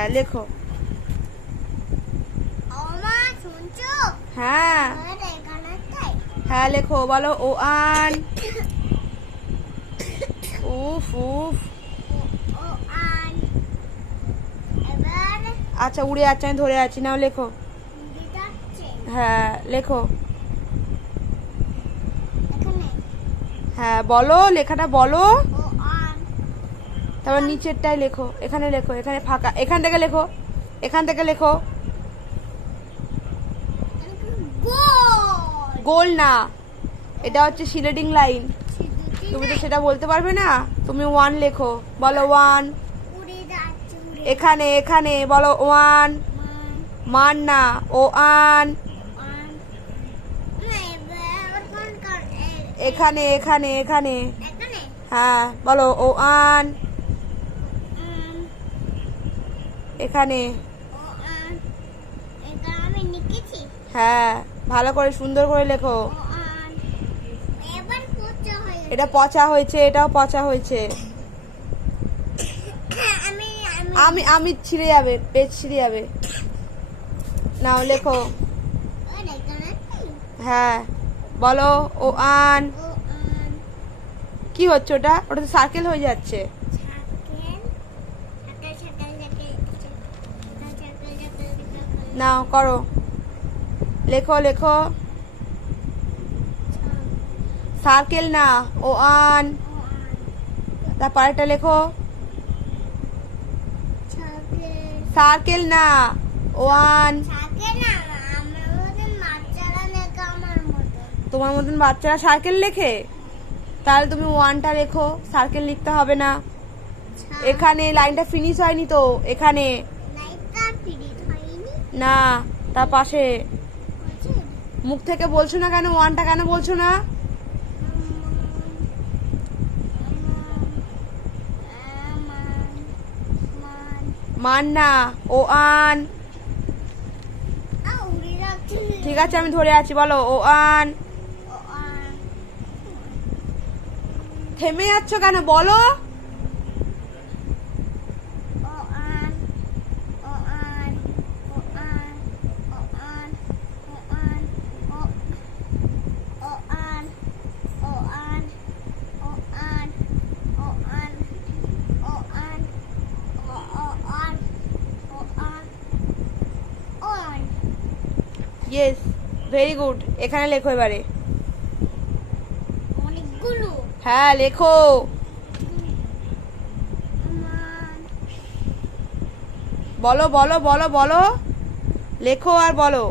হ্যাঁ লেখো। হ্যাঁ হ্যাঁ লেখো, বলো ও আন। উফ উফ। আচ্ছা উড়ে যাচ্ছে, আমি ধরে আছি, নাও লেখো। হ্যাঁ লেখো। হ্যাঁ বলো, লেখাটা বলো। তারপর নিচেরটাই লেখো, এখানে লেখো, এখানে ফাঁকা, এখান থেকে লেখো, এখান থেকে লেখো। গোল না, এটা হচ্ছে শিলেডিং লাইন। তুমি তো সেটা বলতে পারবে না। তুমি ওয়ান লেখো, বলো ওয়ান। এখানে এখানে বলো ওয়ান। মান না, ও আন। এখানে এখানে এখানে। হ্যাঁ বলো ও আন। এখানে। হ্যাঁ ভালো করে সুন্দর করে লেখো। এটা পচা হয়েছে, এটাও পচা হয়েছে। আমি আমি ছিঁড়ে যাবে, পেজ ছিঁড়ে যাবে। নাও লেখো। হ্যাঁ বলো ও আন। কি হচ্ছে ওটা? ওটা তো সার্কেল হয়ে যাচ্ছে। নাও করো, লেখো লেখো। সার্কেল না, ও আন। তারপরেরটা লেখো। সার্কেল না, ও আন। তোমার মতন বাচ্চারা সার্কেল লেখে? তাহলে তুমি ওয়ানটা লেখো, সার্কেল লিখতে হবে না। এখানে লাইনটা ফিনিশ হয়নি তো, এখানে না, তার পাশে। মুখ থেকে বলছো না কেন? ওয়ানটা কেন বলছো না? মান না, ও আন। ঠিক আছে আমি ধরে আছি, বলো ও আন। থেমে যাচ্ছ কেন বলো? Yes, very good. এখানে লেখো এবারে। হ্যাঁ লেখো। বলো বলো বলো বলো, লেখো আর বলো।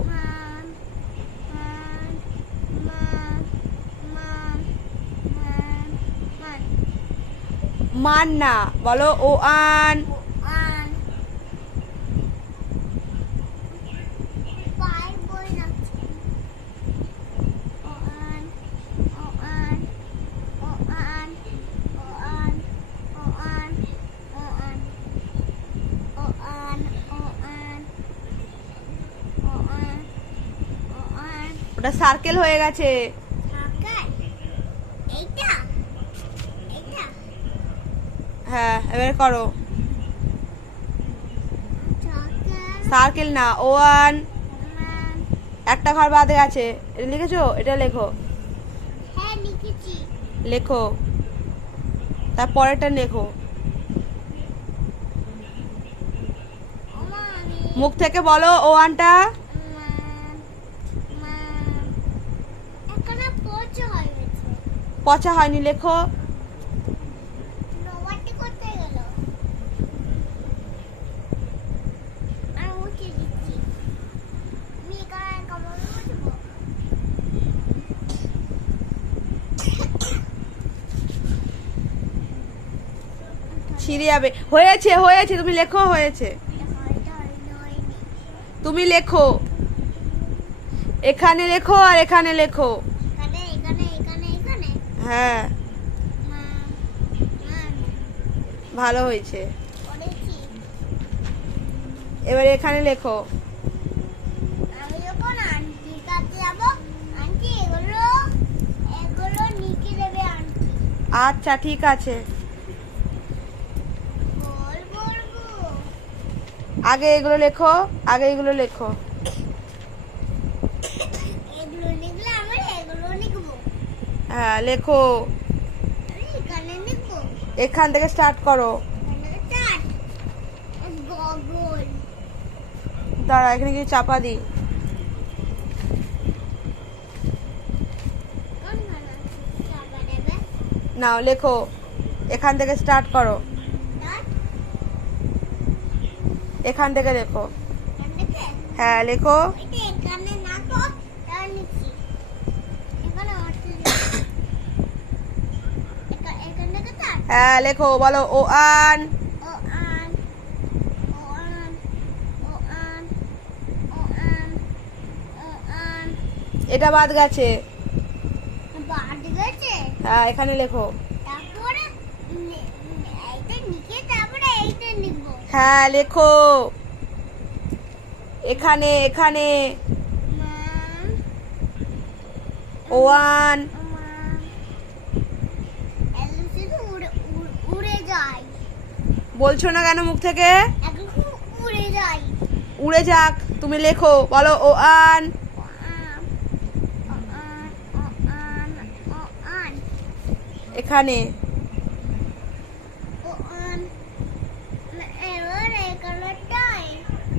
মান না, বলো ও আন। ওটা সার্কেল হয়ে গেছে। হ্যাঁ এবারে করো। সার্কেল না, ও আন। একটা ঘর বাদে আছে, এটা লিখেছো? এটা লেখো। লেখো, তারপরেরটা লেখো। মুখ থেকে বলো ও আনটা। পচা হয়নি, লেখো। ছিঁড়ে যাবে। হয়েছে হয়েছে, তুমি লেখো, হয়েছে। তুমি লেখো, এখানে লেখো আর এখানে লেখো। হ্যাঁ ভালো হয়েছে। এবার এখানে লেখো। আচ্ছা ঠিক আছে। আগে এগুলো লেখো, আগে এগুলো লেখো। এগুলো লিখলে আমরা এগুলো লিখবো। হ্যাঁ লেখো, আমি এখানে লিখবো। এখান থেকে স্টার্ট করো। এখানে চাট গগল। দাঁড়া, এখানে কিছু চাপা দিই। কোন ভালো চাপা দেবে? নাও লেখো, এখান থেকে স্টার্ট করো, চাট এখান থেকে লেখো। এখান থেকে হ্যাঁ লেখো, এটা এখানে না তো তার নিচে এখানে হচ্ছে এখান থেকে চাট হ্যাঁ লেখো, বলো ও আন। ও আন ও আন ও আন ও আন ও আন এটা বাদ গেছে। বাদ গেছে। হ্যাঁ এখানে লেখো। তারপরে এইটা লিখে তারপরে এইটা লিখবো। হ্যাঁ লেখো, এখানে এখানে মা ওয়ান। মা এলসি তো উড়ে যায়। বলছো না কেন মুখ থেকে? এখন উড়ে যায়। উড়ে যাক, তুমি লেখো, বলো ও আন। ও আন ও আন ও আন ও আন এখানে